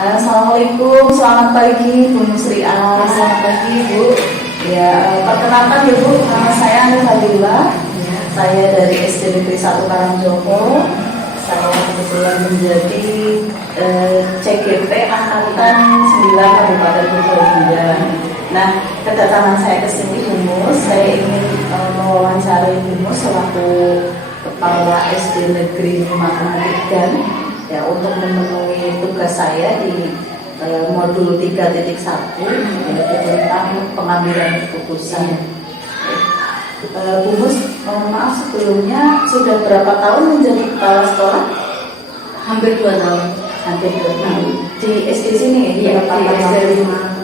Assalamualaikum, selamat pagi Bu Musriah. Selamat pagi Bu. Ya, perkenalkan ya Bu, nama saya Anil Fadila. Saya dari SD Negeri 1 Karangjowo. Saya kebetulan menjadi CGP Angkatan 9 Kabupaten Purbalingga. Nah, kedatangan saya ke sini Bu Mus, saya ingin mewawancari Bu Mus selaku Kepala SD Negeri 5 Kematikan ya, untuk memenuhi tugas saya di modul 3.1 yaitu tentang pengambilan keputusan. Bu Mus, maaf sebelumnya sudah berapa tahun menjadi kepala sekolah? Hampir 2 tahun. Hampir 2 tahun. Di SD sini ya? Iya, di SD 5.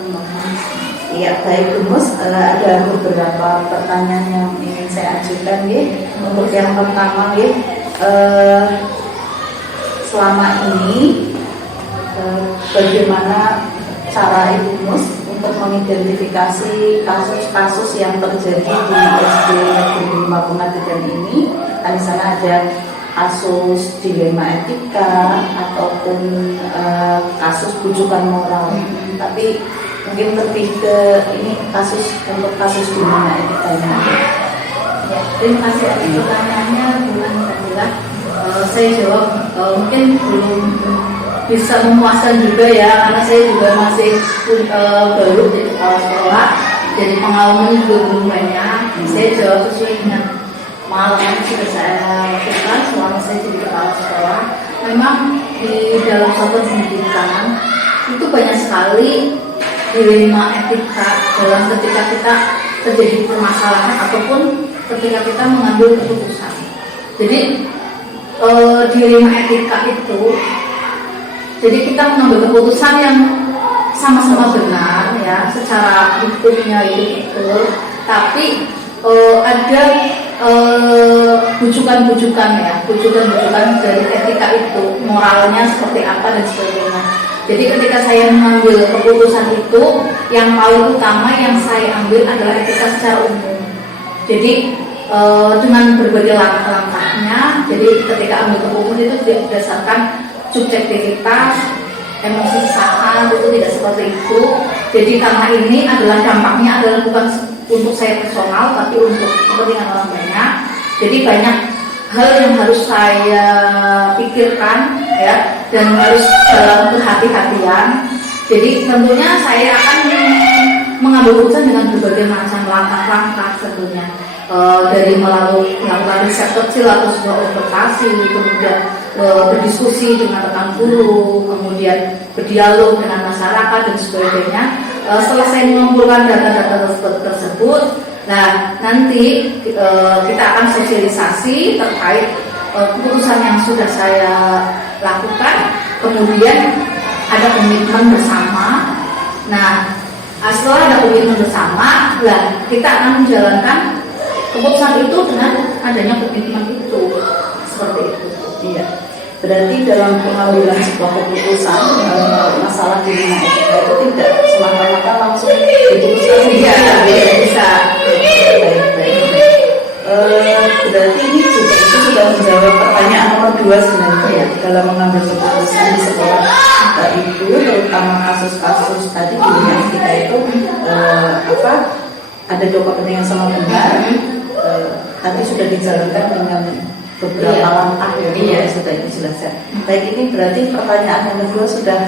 Iya, baik Bu Mus, ada beberapa pertanyaan yang ingin saya ajukan ya. Untuk yang pertama ya, selama ini bagaimana cara Ibu Mus untuk mengidentifikasi kasus-kasus yang terjadi di SD Negeri 5 Pengadilan ini? Kan di sana ada kasus dilema etika ataupun kasus bujukan moral. Tapi mungkin lebih ke ini untuk kasus dilema etika ini. Ya, terima kasih atas pertanyaannya Bu Anila. Saya jawab mungkin belum bisa memuaskan juga ya, karena saya juga masih baru jadi kepala sekolah, jadi pengalaman juga belum banyak. Saya jawab sesuai dengan pengalaman yang sudah saya lakukan selama saya jadi kepala sekolah. Memang di dalam satu pendidikan itu banyak sekali dilema etika dalam ketika kita terjadi permasalahan ataupun ketika kita mengambil keputusan. Jadi dilema etika itu, jadi kita mengambil keputusan yang sama-sama benar ya, secara hukumnya itu, tapi ada bujukan-bujukan dari etika itu, moralnya seperti apa dan sebagainya. Jadi ketika saya mengambil keputusan itu, yang paling utama yang saya ambil adalah etika secara umum. Jadi dengan berbagai langkah-langkahnya, jadi ketika ambil keputusan itu tidak berdasarkan subjektivitas, emosi sesaat, itu tidak seperti itu. Jadi karena ini adalah dampaknya adalah bukan untuk saya personal, tapi untuk kepentingan orang banyak. Jadi banyak hal yang harus saya pikirkan ya, dan harus dalam kehati-hatian. Jadi tentunya saya akan mengambil keputusan dengan berbagai macam langkah-langkah tentunya. Dari melalui melakukan riset kecil atau sebuah observasi, kemudian berdiskusi dengan rekan guru, kemudian berdialog dengan masyarakat dan sebagainya. Setelah saya mengumpulkan data-data tersebut, nah nanti kita akan sosialisasi terkait keputusan yang sudah saya lakukan, kemudian ada komitmen bersama. Nah, setelah ada komitmen bersama, nah kita akan menjalankan keputusan itu dengan adanya komitmen itu, seperti itu. Iya. Berarti dalam pengambilan sebuah keputusan masalah dilema etika itu tidak semata-mata langsung diputuskan. Iya, bisa. Baik. Berarti ini juga itu sudah menjawab pertanyaan nomor 2 sebenarnya ya, dalam mengambil keputusan di sekolah itu, terutama kasus-kasus tadi dilema etika itu ada dua kepentingan sama benar. Tadi sudah dijalankan dengan beberapa langkah ya, sudah dijelaskan. Baik, ini berarti pertanyaan yang kedua sudah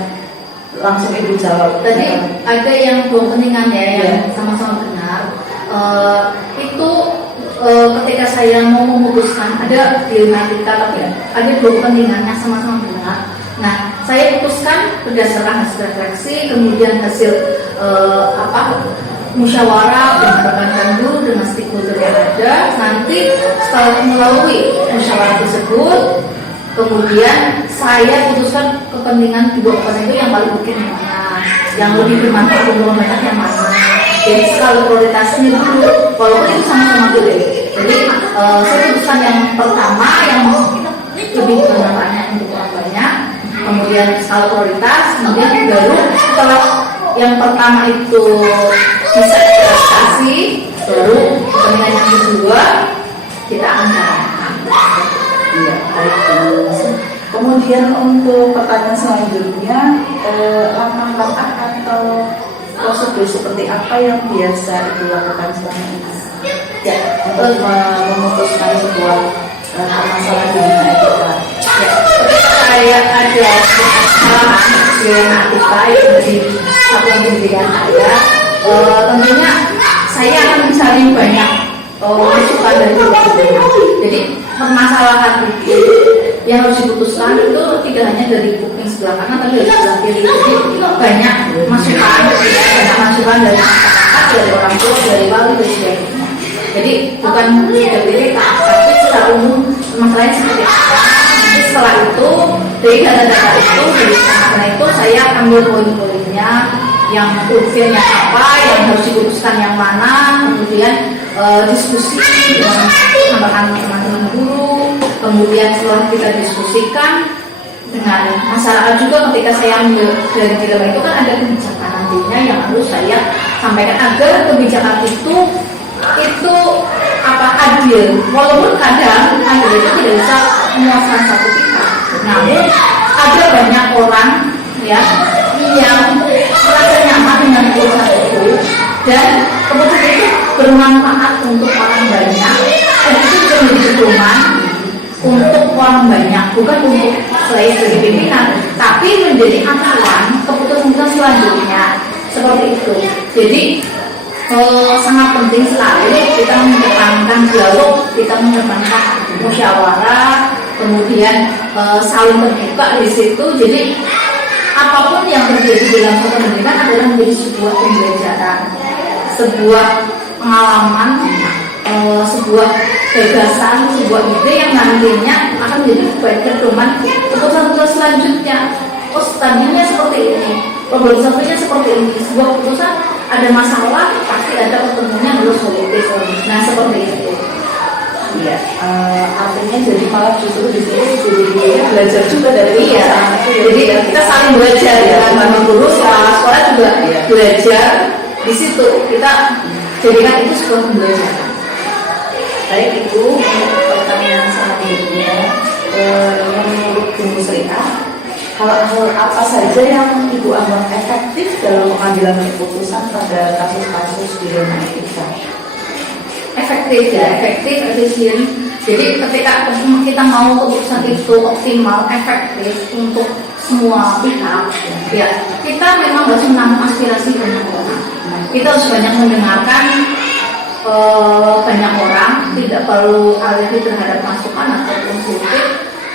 langsung Ibu jawab. Tadi ada yang dua kepentingan ya, yang sama-sama benar. Itu ketika saya mau memutuskan ada dilema etika, tapi ada dua kepentingan yang sama-sama benar. Nah, saya putuskan berdasarkan hasil refleksi, kemudian hasil musyawarah dengan rekan guru, dengan stakeholder yang ada. Nanti setelah melalui musyawarah tersebut, kemudian saya putuskan kepentingan dua kepentingan itu yang paling mungkin yang mana, yang lebih bermanfaat untuk banyak yang mana. Jadi skala prioritasnya dulu, walaupun itu sama-sama boleh. Jadi saya putuskan yang pertama yang lebih bermanfaatnya untuk orang banyak, kemudian skala prioritas, kemudian baru setelah yang pertama itu bisa direalisasi, baru kepentingan yang kedua kita akan jalankan. Iya, baik. Kemudian kemudian untuk pertanyaan selanjutnya, langkah-langkah atau prosedur seperti apa yang biasa dilakukan selama ini? Ya, untuk memutuskan sebuah permasalahan di dunia etika. Ya, saya ada kesalahan dengan kita yang dari satuan pendidikan saya. Tentunya saya akan mencari banyak masukan dari guru. Jadi permasalahan itu yang harus diputuskan itu tidak hanya dari kuping sebelah kanan tapi dari sebelah kiri. Jadi banyak masukan, dari masyarakat, dari orang tua, dari wali, dan sebagainya. Jadi bukan dari tapi secara umum masalahnya seperti apa. Nanti setelah itu dari data-data itu, karena itu saya ambil poin-poinnya, yang urgennya apa, yang harus diputuskan yang mana, kemudian diskusi dengan teman-teman guru, kemudian setelah kita diskusikan dengan masyarakat juga. Ketika saya ambil dari dilema itu kan ada kebijakan nantinya yang harus saya sampaikan agar kebijakan itu adil, walaupun kadang adil itu tidak bisa memuaskan satu pihak, namun ada banyak orang ya yang merasa nyaman dengan keputusan itu dan keputusan itu bermanfaat untuk orang banyak, dan itu juga menjadi pedoman untuk orang banyak, bukan untuk saya sebagai pimpinan, tapi menjadi acuan keputusan selanjutnya seperti itu. Jadi sangat penting sekali kita mengedepankan dialog, kita mengedepankan musyawarah, kemudian saling terbuka di situ. Jadi apapun yang terjadi dalam satu pendidikan adalah menjadi sebuah pembelajaran, sebuah pengalaman, sebuah gagasan, sebuah ide yang nantinya akan menjadi pedoman keputusan-keputusan selanjutnya. Oh, tadinya seperti ini, problem satunya seperti ini. Sebuah keputusan ada masalah, pasti ada ketemunya harus solutif. Nah, seperti itu. Iya, artinya jadi malah justru di sini jadi belajar juga dari Jadi kita saling belajar ya, sama guru, sekolah juga belajar. Di situ kita jadikan itu sebuah pembelajaran. Baik, Ibu, pertanyaan selanjutnya, menurut Bu Sri A, hal-hal apa saja yang Ibu anggap efektif dalam pengambilan keputusan pada kasus-kasus dilema etika? Efektif, efisien. Jadi ketika kita mau keputusan itu optimal, efektif untuk semua pihak, ya kita memang harus menampung aspirasi banyak orang. Kita harus banyak mendengarkan banyak orang, tidak perlu alergi terhadap masukan ataupun kritik.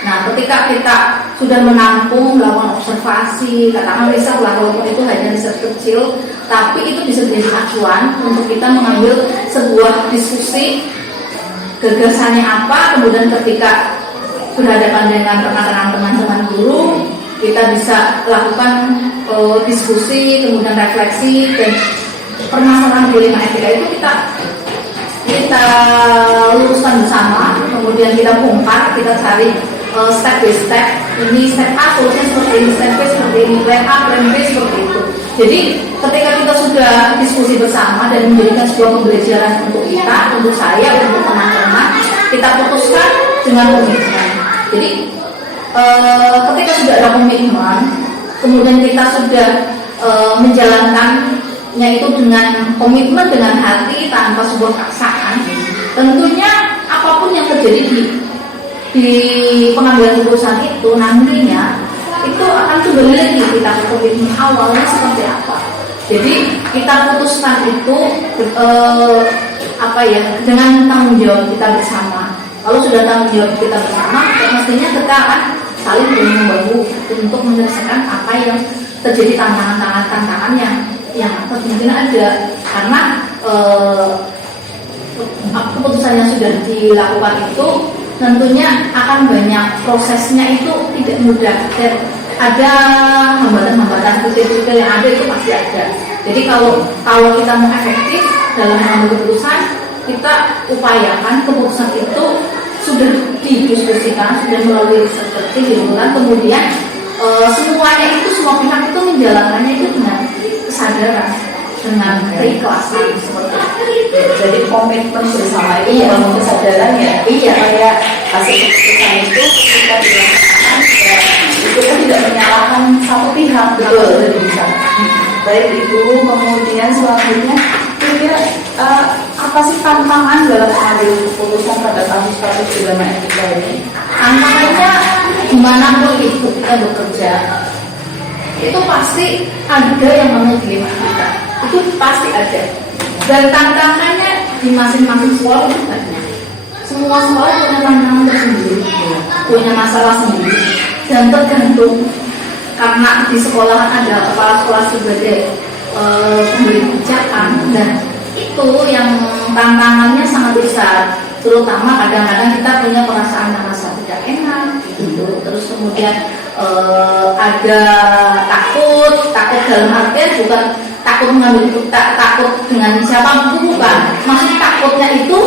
Nah, ketika kita sudah menampung, melakukan observasi, katakan riset lah, walaupun itu hanya riset kecil, tapi itu bisa menjadi acuan untuk kita mengambil sebuah diskusi, gagasannya apa, kemudian ketika berhadapan dengan rekan-rekan teman-teman guru, kita bisa lakukan diskusi, kemudian refleksi, dan permasalahan dilema etika itu kita luruskan bersama, kemudian kita bongkar, kita cari step by step, ini step A solusinya seperti ini, step B seperti ini, plan A, plan B seperti itu. Jadi ketika kita sudah diskusi bersama dan menjadikan sebuah pembelajaran untuk kita, untuk saya, untuk teman-teman, kita putuskan dengan komitmen. Jadi ketika sudah ada komitmen, kemudian kita sudah menjalankannya itu dengan komitmen, dengan hati, tanpa sebuah paksaan, tentunya apapun yang terjadi di pengambilan keputusan itu nantinya itu akan kembali lagi kita ke komitmen awalnya seperti apa. Jadi kita putuskan itu dengan tanggung jawab kita bersama. Kalau sudah tanggung jawab kita bersama, mestinya kita akan saling membahu untuk menyelesaikan apa yang terjadi, tantangan yang mungkin ada, karena keputusan yang sudah dilakukan itu tentunya akan banyak prosesnya, itu tidak mudah dan ada hambatan-hambatan kecil-kecil yang ada, itu pasti ada. Jadi kalau kita mau efektif dalam mengambil keputusan, kita upayakan keputusan itu sudah didiskusikan, sudah melalui riset dilakukan, kemudian semuanya itu, semua pihak itu menjalankannya itu dengan kesadaran, dengan keikhlasan seperti itu. Jadi komitmen bersama itu membangun kesadaran ya. Iya. Supaya hasil keputusan itu ketika dilaksanakan ya, itu kan tidak menyalahkan satu pihak. Betul. Jadi bisa. Baik Ibu, kemudian selanjutnya kira-kira apa sih tantangan dalam mengambil keputusan pada kasus-kasus pidana etika ini? Tantangannya dimanapun itu kita bekerja, itu pasti ada yang menurut dilema kita, itu pasti ada. Dan tantangannya di masing-masing sekolah itu banyak. Semua sekolah punya tantangan tersendiri, punya masalah sendiri, dan tergantung karena di sekolah ada kepala sekolah sebagai pemberi kebijakan, dan itu yang tantangannya sangat besar. Terutama kadang-kadang kita punya perasaan merasa tidak enak gitu. Terus kemudian ada takut dalam artian bukan takut mengambil takut dengan siapapun, bukan. Maksudnya takutnya itu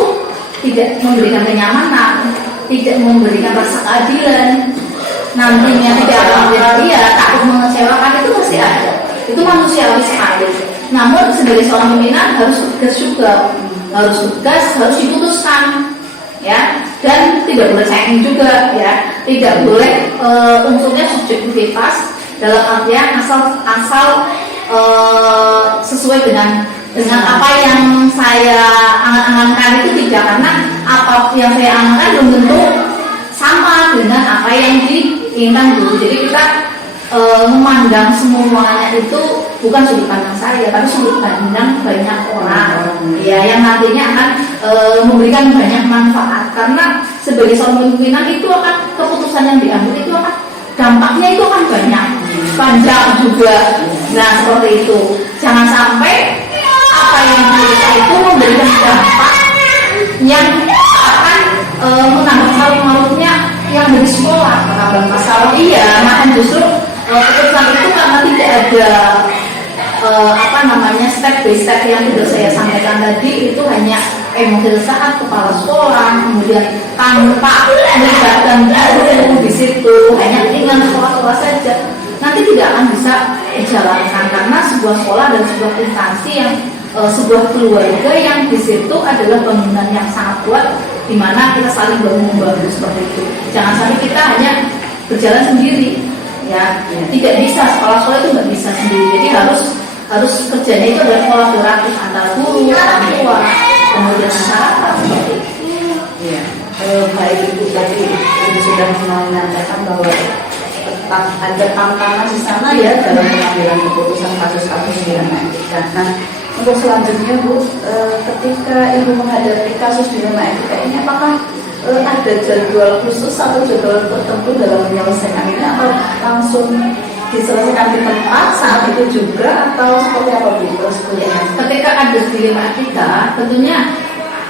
tidak memberikan kenyamanan, tidak memberikan rasa keadilan, nantinya tidak takut mengecewakan, itu pasti ada. Itu manusiawi sekali. Namun sebagai seorang pimpinan harus tegas juga, harus diputuskan, ya, dan tidak boleh sayang juga, ya, tidak boleh unsurnya subjektivitas dalam artian asal sesuai dengan apa yang saya angan-angankan itu tidak, karena apa yang saya angankan belum tentu sama dengan apa yang diinginkan dulu. Jadi kita memandang semuanya itu bukan sudut pandang saya, tapi sudut pandang banyak orang, ya, yang nantinya akan memberikan banyak manfaat. Karena sebagai seorang pimpinan itu akan keputusan yang diambil itu akan dampaknya itu akan banyak, panjang juga. Nah seperti itu, jangan sampai apa yang kita itu memberikan dampak yang akan menambah malu-malunya yang dari sekolah, menambah masalah. Iya, maka justru keputusan itu karena tidak ada step by step yang sudah saya sampaikan tadi, itu hanya emosi saat kepala sekolah, kemudian tanpa melibatkan guru di situ, hanya dengan sekolah-sekolah saja, nanti tidak akan bisa dijalankan. Karena sebuah sekolah dan sebuah instansi yang sebuah keluarga yang di situ adalah bangunan yang sangat kuat, di mana kita saling membangun seperti itu. Jangan sampai kita hanya berjalan sendiri, ya. Tidak bisa, sekolah-sekolah itu nggak bisa sendiri. Jadi harus kerjanya itu adalah kolaboratif antara guru, orang tua, kemudian masyarakat seperti itu. Ya, baik Ibu tadi Ibu sudah menyampaikan bahwa tetap ada tantangan di sana ya dalam pengambilan keputusan kasus-kasus pidana etika. Nah, untuk selanjutnya Bu, ketika Ibu menghadapi kasus pidana etika ini, apakah ada jadwal khusus atau jadwal tertentu dalam menyelesaikan ini, atau langsung diselesaikan di tempat saat itu juga, atau seperti apa Bu? Ketika ada dilema etika, tentunya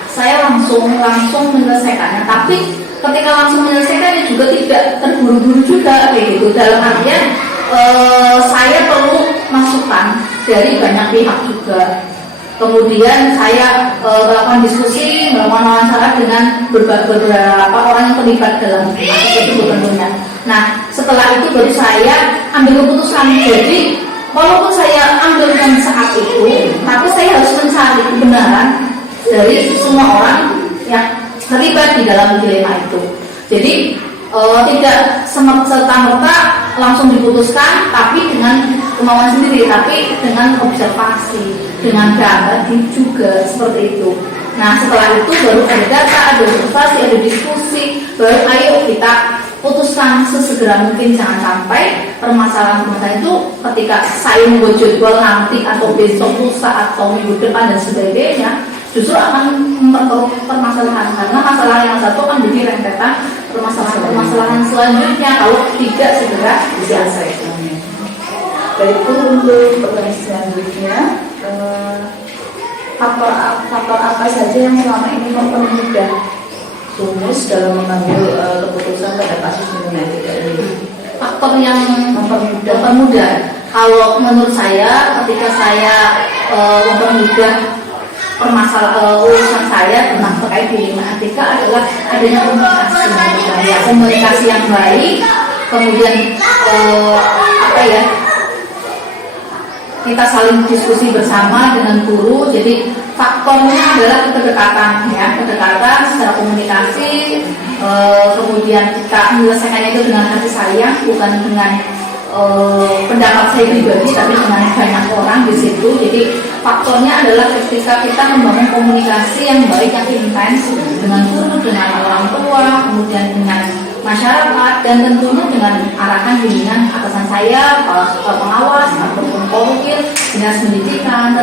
saya langsung menyelesaikannya. Tapi ketika langsung menyelesaikannya juga tidak terburu-buru juga kayak gitu. Dalam artian saya perlu masukan dari banyak pihak juga. Kemudian saya melakukan diskusi, melakukan wawancara dengan beberapa orang yang terlibat dalam kasus tersebut tentunya. Nah, setelah itu baru saya ambil keputusan. Jadi, walaupun saya ambilkan saat itu, tapi saya harus mencari kebenaran dari semua orang yang terlibat di dalam dilema itu. Jadi, tidak serta-merta langsung diputuskan, tapi dengan kemauan sendiri, tapi dengan observasi, dengan data juga seperti itu. Nah, setelah itu baru ada data, ada observasi, ada diskusi, baru ayo kita putuskan sesegera mungkin. Jangan sampai permasalahan itu ketika saya membuat jadwal nanti atau besok, lusa atau minggu depan dan sebagainya, justru akan memperkeruh permasalahan, karena masalah yang satu akan jadi rentetan permasalahan selanjutnya kalau tidak segera diselesaikan. Baik Bu, untuk pertanyaan selanjutnya, faktor apa saja yang selama ini mempermudah Sumus dalam mengambil keputusan pada kasus pidana etika ini? Faktor yang mempermudah, kalau menurut saya, ketika saya mempermudah urusan saya tentang terkait dilema etika adalah adanya komunikasi yang baik, kemudian kita saling diskusi bersama dengan guru. Jadi faktornya adalah kedekatan, ya, kedekatan secara komunikasi, kemudian kita menyelesaikannya itu dengan kasih sayang, bukan dengan pendapat saya pribadi, tapi dengan banyak orang di situ. Jadi faktornya adalah ketika kita membangun komunikasi yang baik, yang intens dengan guru, dengan orang tua, kemudian dengan masyarakat, dan tentunya dengan arahan bimbingan atasan saya, pengawas ataupun koordinator dinas pendidikan.